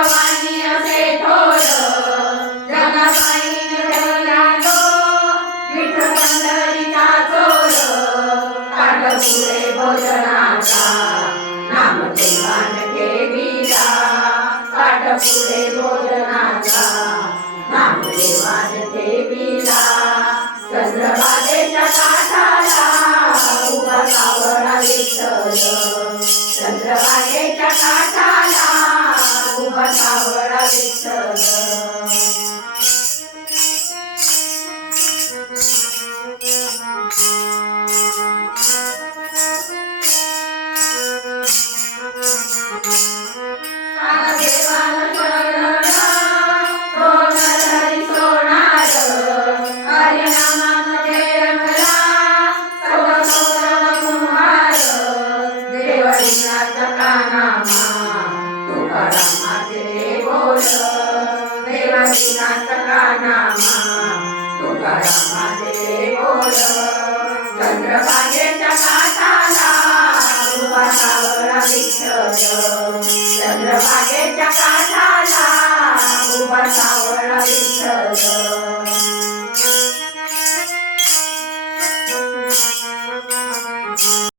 चंद्रवाणी असे थोर जनाबाईन ठेवला तो विठ्ठल पंढरीचा चोर ताट पुढे भोजनाचा नामदेवान ठेविला ताट पुढे भोजनाचा नामदेवान ठेविला चंद्रभागेच्या काठाला उभा सावळा विठ्ठल चंद्रभागेच्या काठाला उभा सावळा विठ्ठल चंद्रभागेच्या काठाला उभा सावळा विठ्ठल